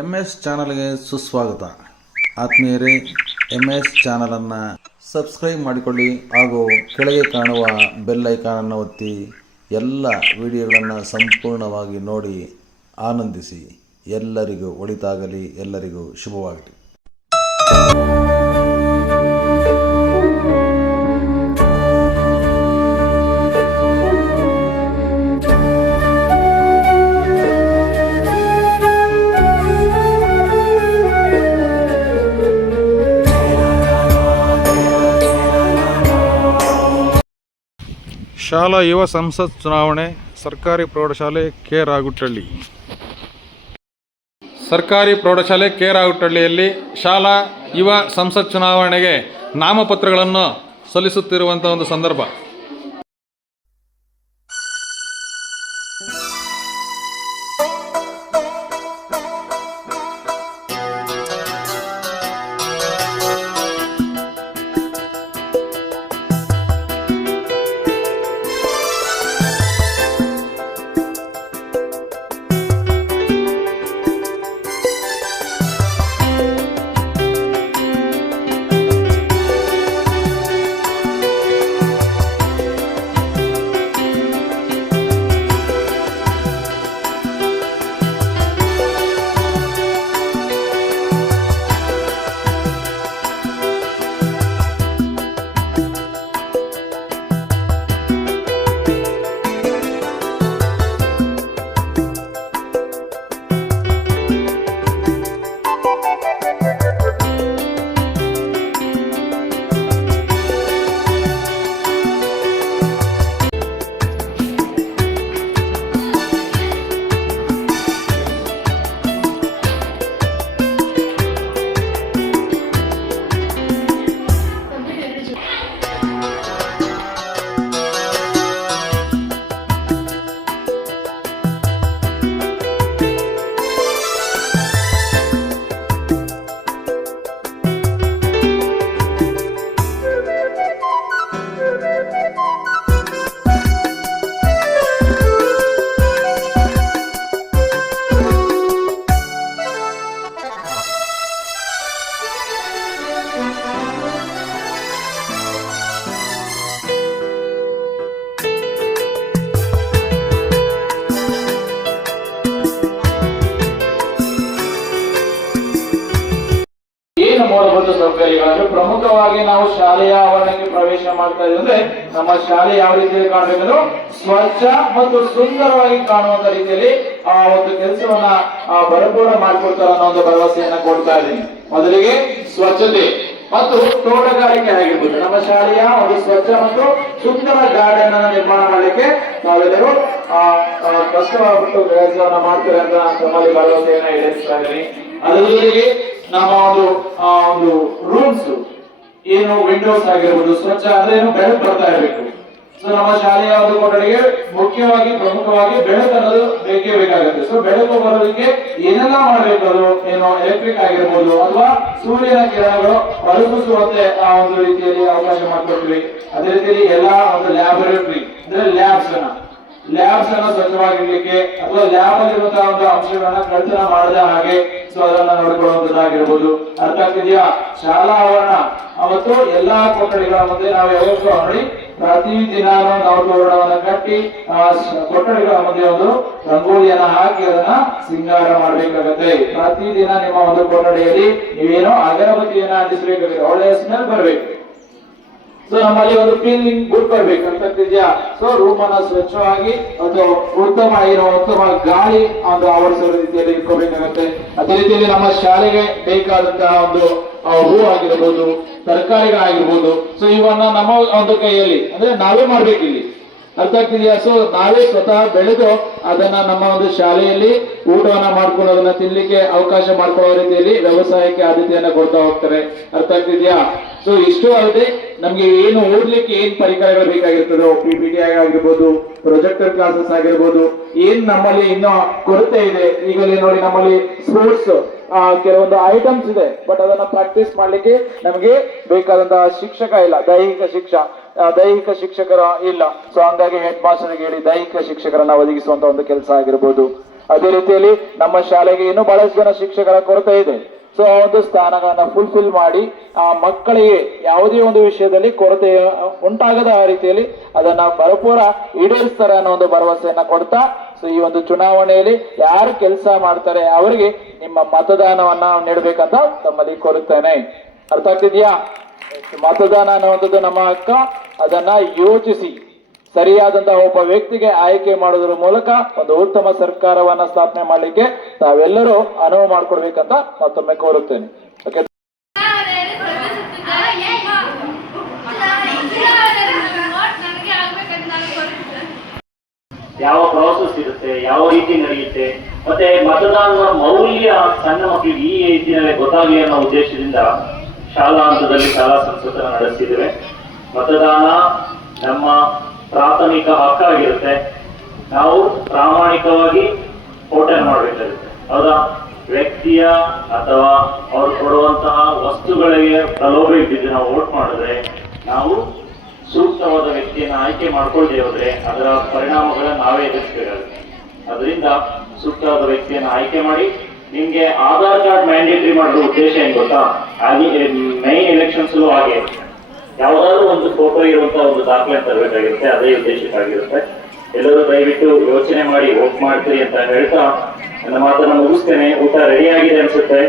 MS ಚಾನಲ್ಗೆ ಸುಸ್ವಾಗತ. ಆತ್ಮೀಯರೇ, MS ಚಾನಲನ್ನು ಸಬ್ಸ್ಕ್ರೈಬ್ ಮಾಡಿಕೊಳ್ಳಿ ಹಾಗೂ ಕೆಳಗೆ ಕಾಣುವ ಬೆಲ್ ಐಕಾನನ್ನು ಒತ್ತಿ ಎಲ್ಲ ವಿಡಿಯೋಗಳನ್ನು ಸಂಪೂರ್ಣವಾಗಿ ನೋಡಿ ಆನಂದಿಸಿ. ಎಲ್ಲರಿಗೂ ಒಳಿತಾಗಲಿ, ಎಲ್ಲರಿಗೂ ಶುಭವಾಗಲಿ. ಶಾಲಾ ಯುವ ಸಂಸತ್ ಚುನಾವಣೆ ಸರ್ಕಾರಿ ಪ್ರೌಢಶಾಲೆ ಕೆ. ರಾಗುಟ್ಟಳ್ಳಿ. ಸರ್ಕಾರಿ ಪ್ರೌಢಶಾಲೆ ಕೆ. ರಾಗುಟ್ಟಳ್ಳಿಯಲ್ಲಿ ಶಾಲಾ ಯುವ ಸಂಸತ್ ಚುನಾವಣೆಗೆ ನಾಮಪತ್ರಗಳನ್ನು ಸಲ್ಲಿಸುತ್ತಿರುವಂಥ ಒಂದು ಸಂದರ್ಭ. ಮೂಲಭೂತ ಸೌಕರ್ಯಗಳನ್ನು ಪ್ರಮುಖವಾಗಿ ನಾವು ಶಾಲೆಯ ಆವರಣಕ್ಕೆ ಪ್ರವೇಶ ಮಾಡ್ತಾ ಇದ್ದೀವಿ ಅಂದ್ರೆ ನಮ್ಮ ಶಾಲೆ ಯಾವ ರೀತಿಯಲ್ಲಿ ಕಾಣಬೇಕಂದ್ರೆ ಸ್ವಚ್ಛ ಮತ್ತು ಸುಂದರವಾಗಿ ಕಾಣುವಂತ ರೀತಿಯಲ್ಲಿ ಆ ಒಂದು ಕೆಲಸವನ್ನ ಭರಪೂರ ಮಾಡಿಕೊಡ್ತಾರೆ ಅನ್ನೋ ಒಂದು ಭರವಸೆಯನ್ನ ಕೊಡ್ತಾ ಇದ್ದೀನಿ. ಮೊದಲಿಗೆ ಸ್ವಚ್ಛತೆ ಮತ್ತು ತೋಟಗಾರಿಕೆ ಆಗಿರ್ಬೋದು. ನಮ್ಮ ಶಾಲೆಯ ಒಂದು ಸ್ವಚ್ಛ ಮತ್ತು ಸುಂದರ ಗಾರ್ಡನ್ ಅನ್ನು ನಿರ್ಮಾಣ ಮಾಡಲಿಕ್ಕೆ ನಾವೆಲ್ಲರೂ ಕಷ್ಟಪಟ್ಟು ಕೆಲಸವನ್ನ ಮಾಡ್ತಾರೆ ಅಂತ ನಮ್ಮಲ್ಲಿ ಭರವಸೆಯನ್ನ ಈಡೇರಿಸ್ತಾ ಇದ್ದೀನಿ. ಅದರ ಜೊತೆಗೆ ನಮ್ಮ ಒಂದು ರೂಮ್ಸ್ ಏನು ವಿಂಡೋಸ್ ಆಗಿರ್ಬೋದು ಸ್ವಚ್ಛ ಅಂದ್ರೆ ಏನು ಬೆಳಕು ಬರ್ತಾ ಇರಬೇಕು. ಸೊ ನಮ್ಮ ಶಾಲೆಯ ಒಂದು ಕೊಠಡಿಗೆ ಮುಖ್ಯವಾಗಿ ಪ್ರಮುಖವಾಗಿ ಬೆಳಕು ಅನ್ನೋದು ಬೇಕೇ ಬೇಕಾಗುತ್ತೆ. ಸೊ ಬೆಳಕು ಬರೋದಕ್ಕೆ ಏನೆಲ್ಲ ಮಾಡಬೇಕು, ಅದು ಏನು ಎಲೆಕ್ಟ್ರಿಕ್ ಆಗಿರ್ಬೋದು ಅಥವಾ ಸೂರ್ಯನ ಕಿರಣಗಳು ಹೊರಸೂಸುವಂತೆ ಆ ಒಂದು ರೀತಿಯಲ್ಲಿ ಅವಕಾಶ ಮಾಡಿಕೊಡ್ತೀವಿ. ಅದೇ ರೀತಿಯಲ್ಲಿ ಎಲ್ಲಾ ಒಂದು ಲ್ಯಾಬೊರೇಟರಿ ಅಂದ್ರೆ ಲ್ಯಾಬ್ಸ್ ಅನ್ನ ಸ್ವಚ್ಛವಾಗಿರ್ಲಿಕ್ಕೆ ಅಥವಾ ಲ್ಯಾಬ್ ಅಲ್ಲಿರುವಂತಹ ಒಂದು ಅಂಶಗಳನ್ನ ಕಳ್ತನ ಮಾಡದ ಹಾಗೆ ಸೊ ಅದನ್ನ ನೋಡಿಕೊಳ್ಳುವಂತದ್ದಾಗಿರ್ಬೋದು. ಅರ್ಥ ಆಗ್ತಿದೆಯಾ? ಶಾಲಾ ಆವರಣ ಮತ್ತು ಎಲ್ಲಾ ಕೊಠಡಿಗಳ ಮುಂದೆ ನಾವು ಯಾವಾಗಲೂ ನೋಡಿ ಪ್ರತಿದಿನಾನು ನಾವು ತೋರಣವನ್ನ ಕಟ್ಟಿ ಕೊಠಡಿಗಳ ಮುಂದೆ ಒಂದು ರಂಗೋಲಿಯನ್ನ ಹಾಕಿ ಅದನ್ನ ಸಿಂಗಾರ ಮಾಡ್ಬೇಕಾಗತ್ತೆ. ಪ್ರತಿದಿನ ನಿಮ್ಮ ಒಂದು ಕೊಠಡಿಯಲ್ಲಿ ನೀವೇನೋ ಅಗರಬತ್ತಿಯನ್ನ ಅಂಟಿಸಬೇಕಾಗುತ್ತೆ, ಒಳ್ಳೆಯ ಸ್ಮೆಲ್ ಬರ್ಬೇಕು. ಸೊ ನಮ್ಮಲ್ಲಿ ಒಂದು ಫೀಲಿಂಗ್ ಗುಡ್ ಬರ್ಬೇಕು ಅಂತ ಆಗ್ತಿದ್ಯಾ? ಸೊ ರೂಮ್ ಅನ್ನ ಸ್ವಚ್ಛವಾಗಿ ಒಂದು ಉತ್ತಮ ಗಾಳಿ ಒಂದು ಆವರಿಸುವ ರೀತಿಯಲ್ಲಿ ಇಟ್ಕೋಬೇಕಾಗತ್ತೆ. ಅದೇ ರೀತಿಯಲ್ಲಿ ನಮ್ಮ ಶಾಲೆಗೆ ಬೇಕಾದಂತಹ ಒಂದು ಹೂ ಆಗಿರ್ಬೋದು, ತರಕಾರಿಗಳಾಗಿರ್ಬೋದು, ಸೊ ಇವನ್ನ ನಮ್ಮ ಒಂದು ಕೈಯಲ್ಲಿ ಅಂದ್ರೆ ನಾವೇ ಮಾಡ್ಬೇಕು ಇಲ್ಲಿ. ಅರ್ಥ ಆಗ್ತಿದೆಯಾ? ಸೊ ನಾವೇ ಸ್ವತಃ ಬೆಳೆದು ಅದನ್ನ ನಮ್ಮ ಒಂದು ಶಾಲೆಯಲ್ಲಿ ಊಟವನ್ನ ಮಾಡ್ಕೊಂಡು ಅದನ್ನ ತಿನ್ಲಿಕ್ಕೆ ಅವಕಾಶ ಮಾಡ್ಕೊಳ್ಳೋ ರೀತಿಯಲ್ಲಿ ವ್ಯವಸಾಯಕ್ಕೆ ಆದ್ಯತೆಯನ್ನ ಕೊಡ್ತಾ ಹೋಗ್ತಾರೆ. ಅರ್ಥ ಆಗ್ತಿದ್ಯಾ? ಸೊ ಇಷ್ಟು ಅಲ್ಲದೆ ನಮ್ಗೆ ಏನು ಓದ್ಲಿಕ್ಕೆ ಏನ್ ಪರಿಕರಗಳು ಬೇಕಾಗಿರ್ತದೋ, PPT ಆಗಿರ್ಬೋದು, ಪ್ರೊಜೆಕ್ಟರ್ ಕ್ಲಾಸಸ್ ಆಗಿರ್ಬೋದು, ಏನ್ ನಮ್ಮಲ್ಲಿ ಇನ್ನೂ ಕೊರತೆ ಇದೆ. ಈಗಲೇ ನೋಡಿ ನಮ್ಮಲ್ಲಿ ಸ್ಪೋರ್ಟ್ಸ್ ಕೆಲವೊಂದು ಐಟಮ್ಸ್ ಇದೆ, ಬಟ್ ಅದನ್ನ ಪ್ರಾಕ್ಟೀಸ್ ಮಾಡ್ಲಿಕ್ಕೆ ನಮಗೆ ಬೇಕಾದಂತಹ ಶಿಕ್ಷಕ ಇಲ್ಲ, ದೈಹಿಕ ಶಿಕ್ಷಕರ ಇಲ್ಲ. ಸೊ ಹಂಗಾಗಿ ಹೆಡ್ ಮಾಸ್ಟರ್ಗೆ ಹೇಳಿ ದೈಹಿಕ ಶಿಕ್ಷಕರನ್ನ ಒದಗಿಸುವಂತ ಒಂದು ಕೆಲಸ ಆಗಿರ್ಬೋದು. ಅದೇ ರೀತಿಯಲ್ಲಿ ನಮ್ಮ ಶಾಲೆಗೆ ಇನ್ನೂ ಬಹಳಷ್ಟು ಜನ ಶಿಕ್ಷಕರ ಕೊರತೆ ಇದೆ. ಸೊ ಆ ಒಂದು ಸ್ಥಾನಗಳನ್ನ ಫುಲ್ಫಿಲ್ ಮಾಡಿ ಆ ಮಕ್ಕಳಿಗೆ ಯಾವುದೇ ಒಂದು ವಿಷಯದಲ್ಲಿ ಕೊರತೆ ಉಂಟಾಗದ ಆ ರೀತಿಯಲ್ಲಿ ಅದನ್ನ ಭರಪೂರ ಈಡೇರಿಸ್ತಾರೆ ಅನ್ನೋ ಒಂದು ಭರವಸೆಯನ್ನ ಕೊಡ್ತಾ, ಸೊ ಈ ಒಂದು ಚುನಾವಣೆಯಲ್ಲಿ ಯಾರು ಕೆಲಸ ಮಾಡ್ತಾರೆ ಅವರಿಗೆ ನಿಮ್ಮ ಮತದಾನವನ್ನ ನೀಡಬೇಕಂತ ತಮ್ಮಲ್ಲಿ ಕೋರುತ್ತೇನೆ. ಅರ್ಥ ಆಗ್ತಿದ್ಯಾ? ಮತದಾನ ಅನ್ನುವಂಥದ್ದು ನಮ್ಮ ಹಕ್ಕ. ಅದನ್ನ ಯೋಚಿಸಿ ಸರಿಯಾದಂತಹ ಒಬ್ಬ ವ್ಯಕ್ತಿಗೆ ಆಯ್ಕೆ ಮಾಡೋದ್ರ ಮೂಲಕ ಒಂದು ಉತ್ತಮ ಸರ್ಕಾರವನ್ನ ಸ್ಥಾಪನೆ ಮಾಡಲಿಕ್ಕೆ ತಾವೆಲ್ಲರೂ ಅನುವು ಮಾಡಿಕೊಡ್ಬೇಕಂತ ಮತ್ತೊಮ್ಮೆ ಕೋರುತ್ತೇನೆ. ಓಕೆ, ಯಾವ ಪ್ರಾಸೆಸ್ ಇರುತ್ತೆ, ಯಾವ ರೀತಿ ನಡೆಯುತ್ತೆ, ಮತ್ತೆ ಮತದಾನದ ಮೌಲ್ಯ ಸಣ್ಣ ಮಕ್ಕಳಿಗೆ ಈ ಏಜಿನಲ್ಲೇ ಗೊತ್ತಾಗಲಿ ಅನ್ನೋ ಉದ್ದೇಶದಿಂದ ಶಾಲಾ ಹಂತದಲ್ಲಿ ಶಾಲಾ ಸಂಸ್ಕೃತನ ನಡೆಸಿದ್ದೇವೆ. ಮತದಾನ ನಮ್ಮ ಪ್ರಾಥಮಿಕ ಹಕ್ಕಾಗಿರುತ್ತೆ. ನಾವು ಪ್ರಾಮಾಣಿಕವಾಗಿ ವೋಟ್ ಮಾಡಬೇಕಾಗುತ್ತೆ. ಹೌದಾ? ವ್ಯಕ್ತಿಯ ಅಥವಾ ಅವ್ರು ಕೊಡುವಂತಹ ವಸ್ತುಗಳಿಗೆ ಪ್ರಲೋಭ ಇದ್ದಿದ್ದು ನಾವು ವೋಟ್ ಮಾಡಿದ್ರೆ, ನಾವು ಸೂಕ್ತವಾದ ವ್ಯಕ್ತಿಯನ್ನು ಆಯ್ಕೆ ಮಾಡ್ಕೊಳ್ದೇ ಹೋದ್ರೆ ಅದರ ಪರಿಣಾಮಗಳನ್ನ ನಾವೇ ಎದುರಿಸಬೇಕಾಗುತ್ತೆ. ಅದರಿಂದ ಸೂಕ್ತವಾದ ವ್ಯಕ್ತಿಯನ್ನು ಆಯ್ಕೆ ಮಾಡಿ. ನಿಮ್ಗೆ ಆಧಾರ್ ಕಾರ್ಡ್ ಮ್ಯಾಂಡೇಟರಿ ಮಾಡೋ ಉದ್ದೇಶ ಏನ್ ಗೊತ್ತಾ? ಹಾಗೆ ಮೈನ್ ಎಲೆಕ್ಷನ್ಸ್ ಹಾಗೆ ಯಾವುದಾದ್ರೂ ಒಂದು ಫೋಟೋ ಇರುವಂತಹ ಒಂದು ದಾಖಲೆ ತರಬೇಕಾಗಿರುತ್ತೆ. ಅದೇ ಉದ್ದೇಶಕ್ಕಾಗಿರುತ್ತೆ. ಎಲ್ಲರೂ ದಯವಿಟ್ಟು ಯೋಚನೆ ಮಾಡಿ ವೋಟ್ ಮಾಡ್ತೀರಿ ಅಂತ ಹೇಳ್ತಾ ನನ್ನ ಮಾತನ್ನ ಮುಗಿಸ್ತೇನೆ. ಊಟ ರೆಡಿ ಆಗಿದೆ ಅನ್ಸುತ್ತೆ.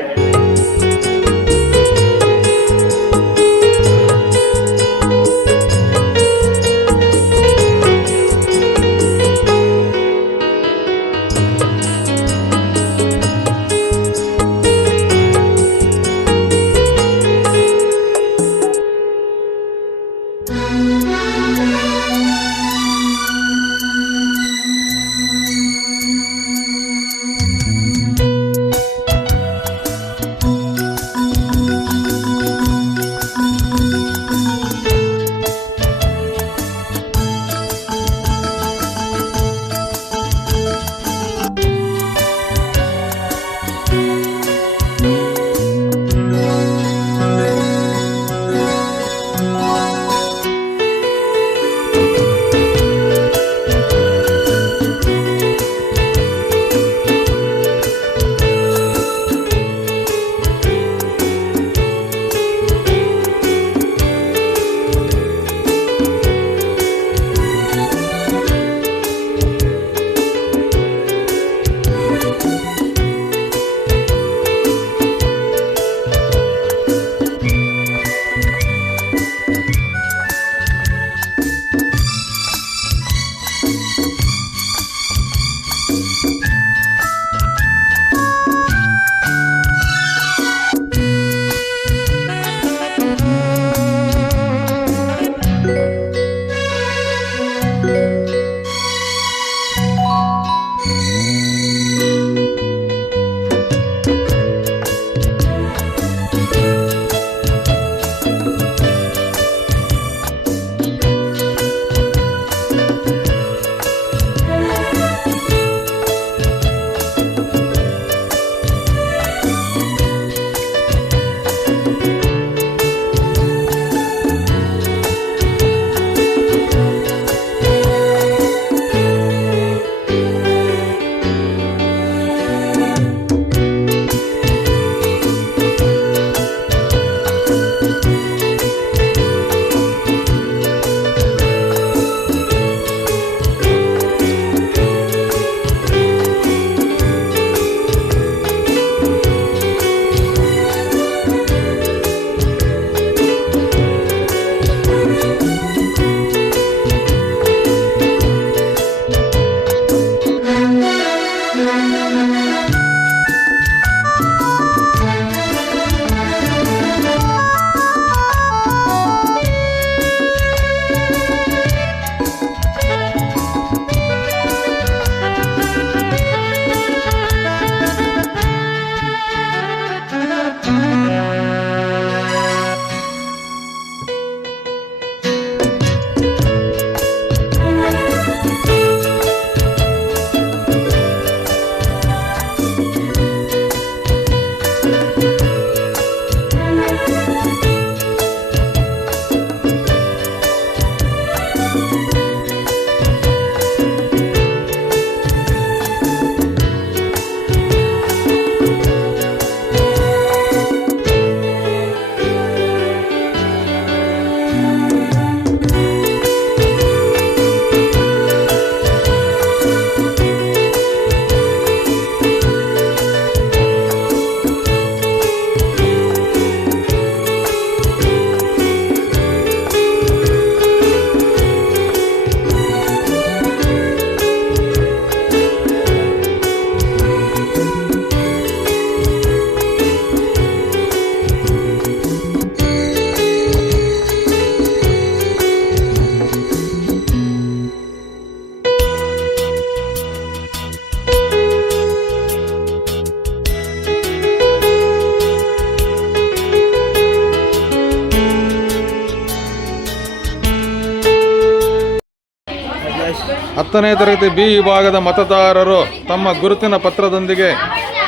10ನೇ ತರಗತಿ ಬಿ ವಿಭಾಗದ ಮತದಾರರು ತಮ್ಮ ಗುರುತಿನ ಪತ್ರದೊಂದಿಗೆ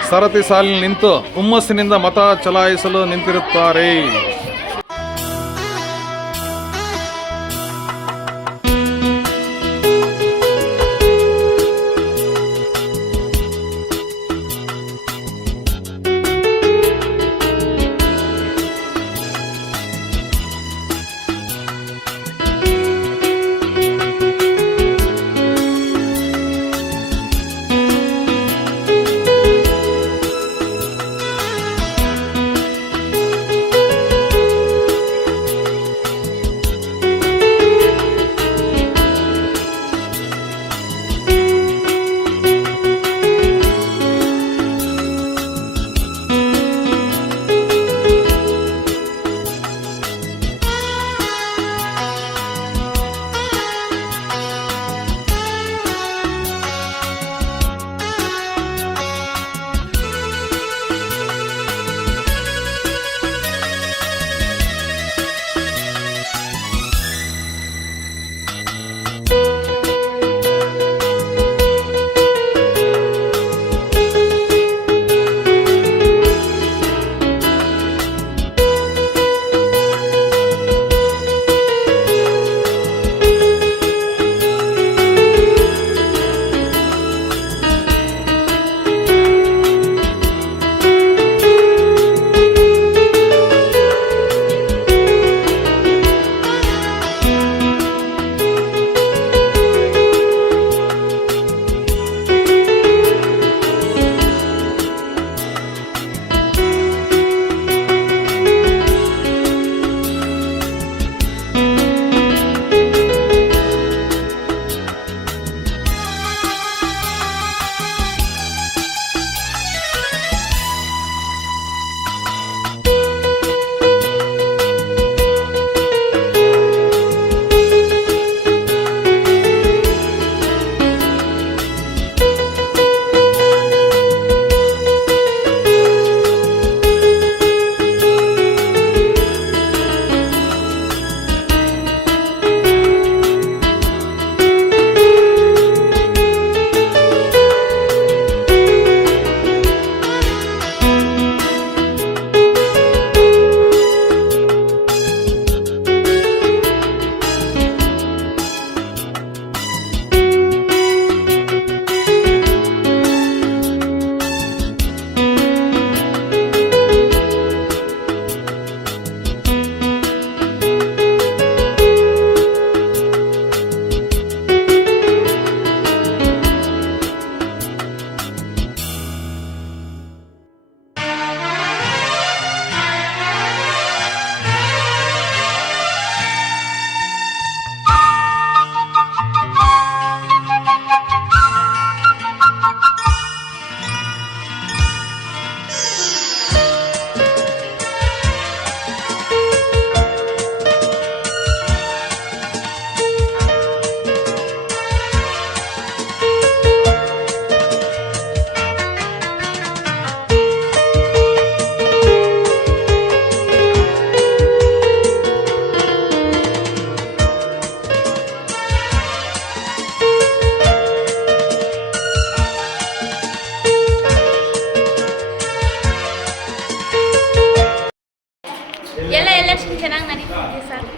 ಸರತಿ ಸಾಲಿನಲ್ಲಿ ನಿಂತು ಹುಮ್ಮಸ್ಸಿನಿಂದ ಮತ ಚಲಾಯಿಸಲು ನಿಂತಿರುತ್ತಾರೆ.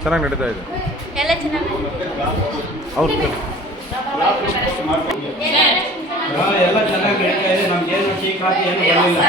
ಚೆನ್ನಾಗಿ ನಡೀತಾ ಇದೆ. ಎಲ್ಲ ಚೆನ್ನಾಗಿ ಹೌದು ಎಲ್ಲ ಚೆನ್ನಾಗಿ ನಡೀತಾ ಇದೆ. ನಮ್ಗೇನು ಟೀ ಕಾಫಿ ಏನು ಬರಲಿಲ್ಲ.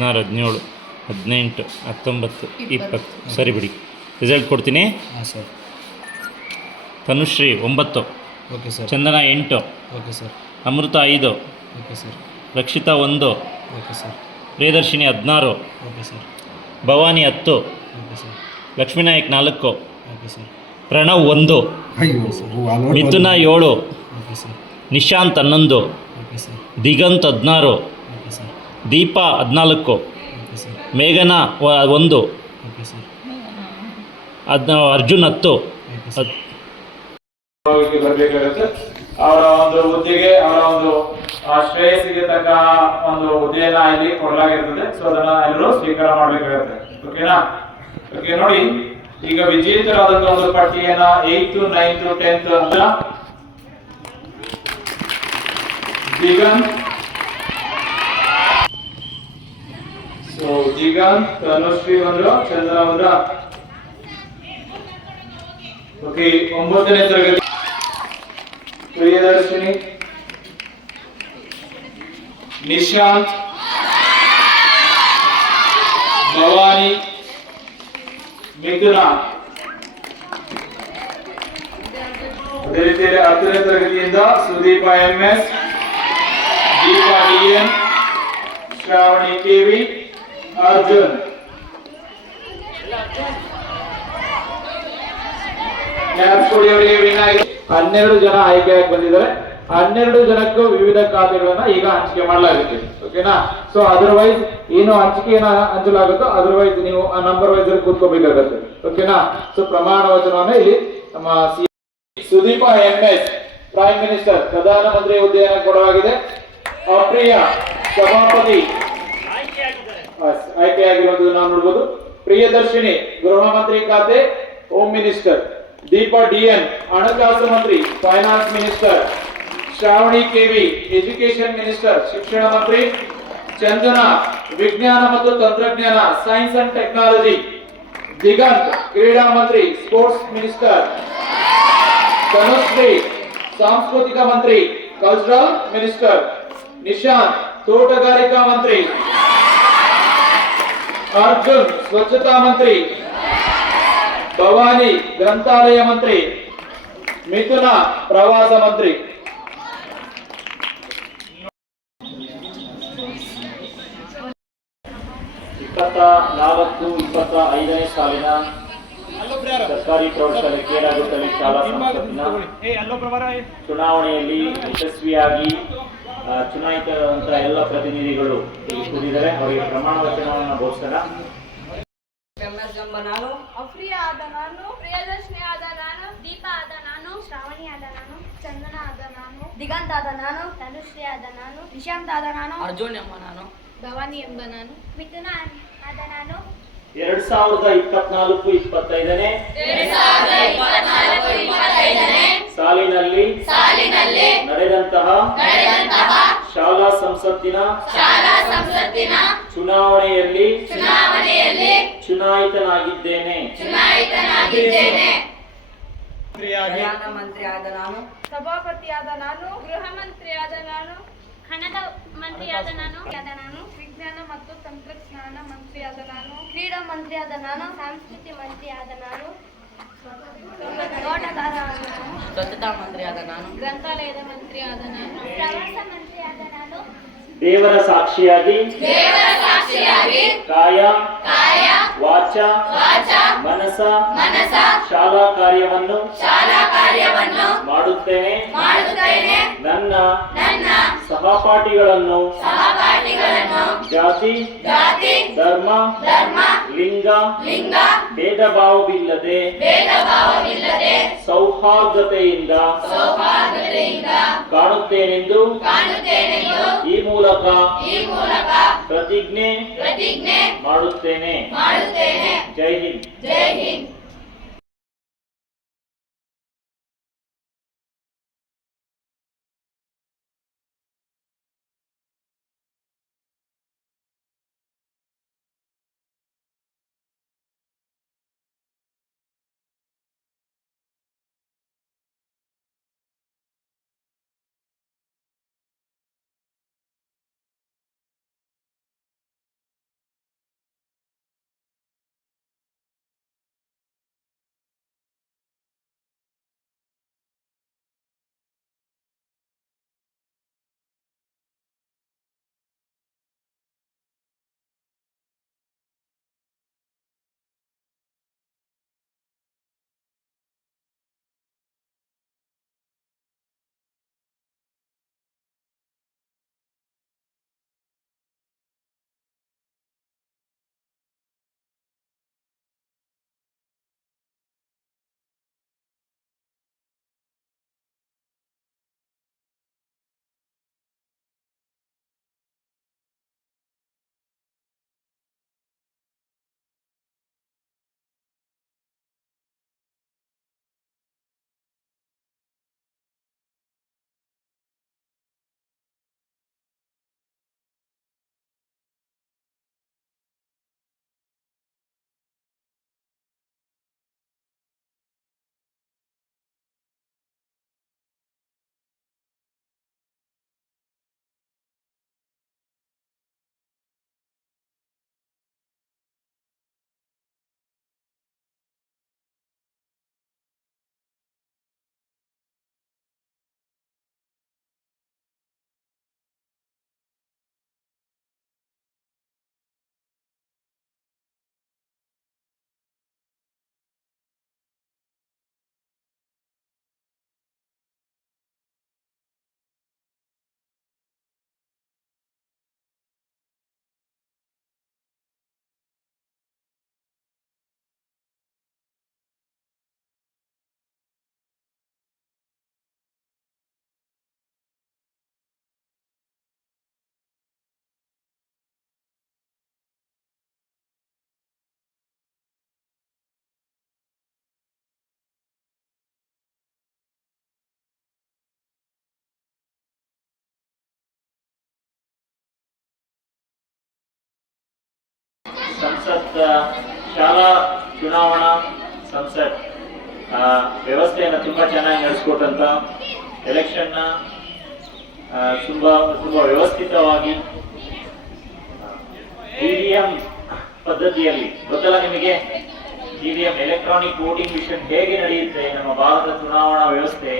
16 17 18 19 20 ಸರಿ ಬಿಡಿ. ರಿಸಲ್ಟ್ ಕೊಡ್ತೀನಿ. ಹಾಂ sir. Tanushree 9, okay sir. Chandana 8, okay sir. Amrutha 5, okay sir. Rakshitha 1, okay sir. Priyadarshini 16, okay sir. Bhavani 10, okay sir. Lakshminayak 4, okay sir. Pranav 1, Mithuna 7, okay sir. Nishant 11, okay sir. Diganth 16, okay sir. Deepa 14, okay sir. ಮೇಘನಾ 1, okay sir. Arjun 10. Okay sir. ಬರಬೇಕಾಗುತ್ತೆ. ಅವರ ಒಂದು ಹುದ್ದೆಗೆ ಅವರ ಒಂದು ಶ್ರೇಯಸ್ಸಿಗೆ ತಕ್ಕ ಒಂದು ಹುದ್ದೆಯನ್ನ ಇಲ್ಲಿ ಕೊಡಲಾಗಿರ್ತದೆ. ಸೊ ಅದನ್ನ ಎಲ್ಲರೂ ಸ್ವೀಕಾರ ಮಾಡ್ಬೇಕಾಗುತ್ತೆ. ಓಕೆನಾ? ಓಕೆ, ನೋಡಿ ಈಗ ವಿಜೇತರಾದಂತಹ ಒಂದು ಪಟ್ಟಿಯನ್ನ 8th 9th 10th ಅಂತ ದಿಗಂತ್, ಸೊ ದಿಗಂತ್, ತನುಶ್ರೀ ಬಂದ್ರು, ಚಂದ್ರ ಬಂದ್ರ. ಓಕೆ, 9ನೇ ತರಗತಿ ಪ್ರಿಯದರ್ಶಿನಿ, ನಿಶಾಂತ್, ಭವಾನಿ, ಮಿಥುನ. ಅದೇ ರೀತಿಯಲ್ಲಿ 10ನೇ ತರಗತಿಯಿಂದ Sudeep MS, Deepa DN, Shravani KV, Arjun. ಅವರಿಗೆ ವಿನಾಯಕ 12 ಜನ ಆಯ್ಕೆಯಾಗಿ ಬಂದಿದ್ದಾರೆ. 12 ಜನಕ್ಕೂ ವಿವಿಧ ಖಾತೆಗಳನ್ನ ಈಗ ಹಂಚಿಕೆ ಮಾಡಲಾಗುತ್ತೆ. ಓಕೆನಾ? ಸೊ ಅದರ್ವೈಸ್ ಏನು ಹಂಚಿಕೆಯನ್ನ ಹಂಚಲಾಗುತ್ತೋ ಅದರ್ವೈಸ್ ನೀವು ಆ ನಂಬರ್ ವೈಸ್ ಅಲ್ಲಿ ಕೂತ್ಕೋಬೇಕಾಗತ್ತೆ. ಓಕೆನಾ? ಸೊ ಪ್ರಮಾಣ ವಚನವನ್ನ ಇಲ್ಲಿ ನಮ್ಮ ಸುದೀಪ MS ಪ್ರೈಮ್ ಮಿನಿಸ್ಟರ್ ಪ್ರಧಾನಮಂತ್ರಿ ಹುದ್ದೆಯನ್ನು ಕೊಡಲಾಗಿದೆ. ಅಪ್ರಿಯ ಸಭಾಪತಿ ಆಯ್ಕೆಯಾಗಿರುವುದು ನಾವು ನೋಡಬಹುದು. ಪ್ರಿಯದರ್ಶಿನಿ ಗೃಹ ಮಂತ್ರಿ ಖಾತೆ ಹೋಮ್ ಮಿನಿಸ್ಟರ್, ದೀಪಾ DN ಹಣಕಾಸು ಮಂತ್ರಿ finance minister, Shravani KV education minister ಶಿಕ್ಷಣ ಮಂತ್ರಿ, ಚಂದನ ವಿಜ್ಞಾನ ಮತ್ತು ತಂತ್ರಜ್ಞಾನ ಸೈನ್ಸ್ ಅಂಡ್ ಟೆಕ್ನಾಲಜಿ, ದಿಗಂತ್ ಕ್ರೀಡಾ ಮಂತ್ರಿ ಸ್ಪೋರ್ಟ್ಸ್ ಮಿನಿಸ್ಟರ್, ತನುಶ್ರೀ ಸಾಂಸ್ಕೃತಿಕ ಮಂತ್ರಿ ಕಲ್ಚರಲ್ ಮಿನಿಸ್ಟರ್, ನಿಶಾಂತ್ ತೋಟಗಾರಿಕಾ ಮಂತ್ರಿ, ಅರ್ಜುನ್ ಸ್ವಚ್ಛತಾ ಮಂತ್ರಿ, ಭವಾನಿ ಗ್ರಂಥಾಲಯ ಮಂತ್ರಿ, ಮಿಥುನ ಪ್ರವಾಸ ಮಂತ್ರಿ. ಇಪ್ಪತ್ತ 24-25ನೇ ಸಾಲಿನ ಸರ್ಕಾರಿ ಪ್ರೌಢಶಾಲೆ ಕೇರಾಗುತ್ತಲೆ ಶಾಲಾ ಸಂಸತ್ತಿನ ಚುನಾವಣೆಯಲ್ಲಿ ಯಶಸ್ವಿಯಾಗಿ ಚುನಾಯಿತರಾದಂತಹ ಎಲ್ಲ ಪ್ರತಿನಿಧಿಗಳು ಇಲ್ಲಿ ಕೂತಿದ್ದಾರೆ. ಅವರಿಗೆ ಪ್ರಮಾಣ ವಚನವನ್ನು ಬೋಧಿಸೋಣ. ನಾನು ಅಫ್ರಿಯಾ ಆದ ನಾನು, ಪ್ರಿಯದರ್ಶಿನಿ ಆದ ನಾನು, ದೀಪಾ ಆದ ನಾನು, ಶ್ರಾವಣಿ ಆದ ನಾನು, ಚಂದನ ಆದ ನಾನು, ದಿಗಂತ್ ಆದ ನಾನು, ತನುಶ್ರೀ ಆದ ನಾನು, ನಿಶಾಂತ್ ಆದ ನಾನು, ಅರ್ಜುನ್ ಎಂಬ ನಾನು, ಭವಾನಿ ಎಂಬ ನಾನು, ಮಿಥುನ ಆದ ನಾನು. 2024-25ನೇ ಸಾಲಿನಲ್ಲಿ ನಡೆದಂತಹ ಶಾಲಾ ಸಂಸತ್ತಿನ ಚುನಾವಣೆಯಲ್ಲಿ ಚುನಾಯಿತನಾಗಿದ್ದೇನೆ. ಪ್ರಧಾನಮಂತ್ರಿಯಾದ ನಾನು, ಸಭಾಪತಿಯಾದ ನಾನು, ಗೃಹ ಮಂತ್ರಿಯಾದ ನಾನು, ಹಣದ ಮಂತ್ರಿಯಾದ ನಾನು, ವಿಜ್ಞಾನ ಮತ್ತು ತಂತ್ರಜ್ಞಾನ ಮಂತ್ರಿಯಾದ ನಾನು, ಕ್ರೀಡಾ ಮಂತ್ರಿಯಾದ ನಾನು, ಸಂಸ್ಕೃತಿ ಮಂತ್ರಿಯಾದ ನಾನು, ತೋಟಗಾರ ಸ್ವಚ್ಛತಾ ಮಂತ್ರಿಯಾದ ನಾನು, ಗ್ರಂಥಾಲಯದ ಮಂತ್ರಿಯಾದ ನಾನು, ಪ್ರವಾಸ ಮಂತ್ರಿಯಾದ ನಾನು, ದೇವರ ಸಾಕ್ಷಿಯಾಗಿ ಕಾಯ ವಾಚ ಮನಸ ಶಾಲಾ ಕಾರ್ಯವನ್ನು ಮಾಡುತ್ತೇನೆ. ನನ್ನ ಸಹಪಾಠಿಗಳನ್ನು ಜಾತಿ ಧರ್ಮ ಲಿಂಗ ಭೇದ ಭಾವವಿಲ್ಲದೆ ಸೌಹಾರ್ದತೆಯಿಂದ ಕಾಣುತ್ತೇನೆಂದು ಈ ಮೂಲಕ ಪ್ರತಿಜ್ಞೆ ಮಾಡುತ್ತೇನೆ. ಜೈ ಹಿಂದ್. ಸಂಸತ್ ಶಾಲಾ ಚುನಾವಣಾ ಸಂಸತ್ ವ್ಯವಸ್ಥೆಯನ್ನು ತುಂಬಾ ಚೆನ್ನಾಗಿ ನಡೆಸ್ಕೊಟ್ಟಂತ ಎಲೆಕ್ಷನ್ನ ತುಂಬಾ ವ್ಯವಸ್ಥಿತವಾಗಿ ಇವಿಎಂ ಪದ್ಧತಿಯಲ್ಲಿ ಗೊತ್ತಲ್ಲ ನಿಮಗೆ, ಇವಿಎಂ ಎಲೆಕ್ಟ್ರಾನಿಕ್ ವೋಟಿಂಗ್ ಮಿಷನ್ ಹೇಗೆ ನಡೆಯುತ್ತೆ ನಮ್ಮ ಭಾರತದ ಚುನಾವಣಾ ವ್ಯವಸ್ಥೆ,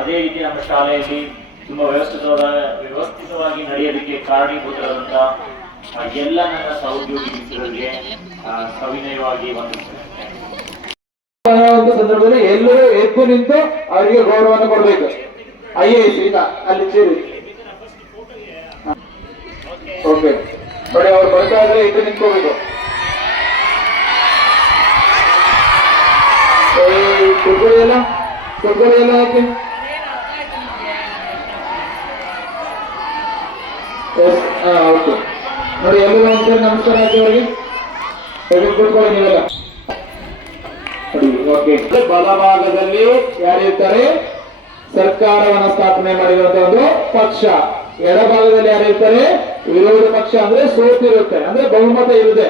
ಅದೇ ರೀತಿ ನಮ್ಮ ಶಾಲೆಯಲ್ಲಿ ತುಂಬಾ ವ್ಯವಸ್ಥಿತವಾಗಿ ನಡೆಯೋದಕ್ಕೆ ಕಾರಣೀಭೂತರಾದಂತ ಎಲ್ಲ ನನ್ನ ಸಹೋದ್ಯೋಗಿ ಮಿತ್ರರಿಗೆ ಸವಿನಯವಾಗಿ ವಂದಿಸುತ್ತೇನೆ. ಒಂದು ಸಂದರ್ಭದಲ್ಲಿ ಎಲ್ಲರೂ ಎದ್ದು ನಿಂತು ಅವರಿಗೆ ಗೌರವವನ್ನು ಕೊಡಬೇಕು. IAS ಇಲ್ಲ ಅಲ್ಲಿ ಸೇರಿ. ಓಕೆ ನೋಡಿ, ಅವ್ರು ಬರ್ತಾ ಇದ್ರೆ ಎದ್ದು ನಿಂತ್ಕೋಬೇಕು. ಕುರ್ಕುರಿ ಎಲ್ಲ ಯಾಕೆ ಓಕೆ ನೋಡಿ, ಎಲ್ಲರೂ ಒಂದ್ಸರಿ ನಮಸ್ಕಾರ ಹಾಕಿ ಅವರಿಗೆ ಕೂತ್ಕೊಳ್ಳಿ ನೀವೆಲ್ಲ. ಓಕೆ, ಬಲಭಾಗದಲ್ಲಿ ಯಾರಿರ್ತಾರೆ? ಸರ್ಕಾರವನ್ನ ಸ್ಥಾಪನೆ ಮಾಡಿರುವಂತಹ ಒಂದು ಪಕ್ಷ. ಎಡಭಾಗದಲ್ಲಿ ಯಾರಿರ್ತಾರೆ? ವಿರೋಧ ಪಕ್ಷ, ಅಂದ್ರೆ ಸೋತಿರುತ್ತೆ, ಅಂದ್ರೆ ಬಹುಮತ ಇಲ್ಲದೆ,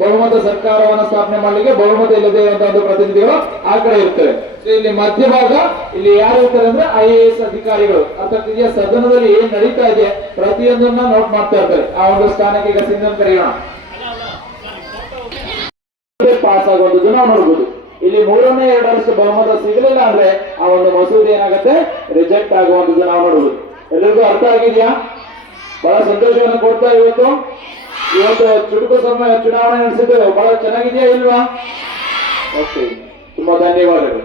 ಬಹುಮತ ಸರ್ಕಾರವನ್ನ ಸ್ಥಾಪನೆ ಮಾಡ್ಲಿಕ್ಕೆ ಬಹುಮತ ಇಲ್ಲದೆ ಇರುವಂತಹ ಒಂದು ಪ್ರತಿನಿಧಿಗಳು ಆ ಕಡೆ ಇರ್ತವೆ. ಇಲ್ಲಿ ಮಧ್ಯಭಾಗ, ಇಲ್ಲಿ ಯಾರು ಇರ್ತಾರೆ ಅಂದ್ರೆ IAS ಅಧಿಕಾರಿಗಳು. ಅಥವಾ ಸದನದಲ್ಲಿ ಏನ್ ನಡೀತಾ ಇದೆ ಪ್ರತಿಯೊಂದನ್ನ ನೋಟ್ ಮಾಡ್ತಾ ಇರ್ತಾರೆ. ಆ ಒಂದು ಸ್ಥಾನಕ್ಕೆ ಈಗ ಸಿಂಧನ್ ಕರೆಯೋಣ. ಪಾಸ್ ಆಗುವಂಥದ್ದು ನಾವು ನೋಡ್ಬೋದು. ಇಲ್ಲಿ 3/2 ಬಹುಮತ ಸಿಗಲಿಲ್ಲ ಅಂದ್ರೆ ಆ ಒಂದು ಮಸೂದೆ ಏನಾಗುತ್ತೆ? ರಿಜೆಕ್ಟ್ ಆಗುವಂಥದ್ದು ನಾವು ನೋಡ್ಬೋದು. ಎಲ್ಲರಿಗೂ ಅರ್ಥ ಆಗಿದೆಯಾ? ಬಹಳ ಸಂತೋಷವನ್ನು ಕೊಡ್ತಾ ಇವತ್ತು ಚುಟುಕು ಸಮಯ ಚುನಾವಣೆ ನಡೆಸಿದ್ದೇವೆ. ಬಹಳ ಚೆನ್ನಾಗಿದೆಯಾ ಇಲ್ವಾ? ಓಕೆ, ತುಂಬಾ ಧನ್ಯವಾದಗಳು.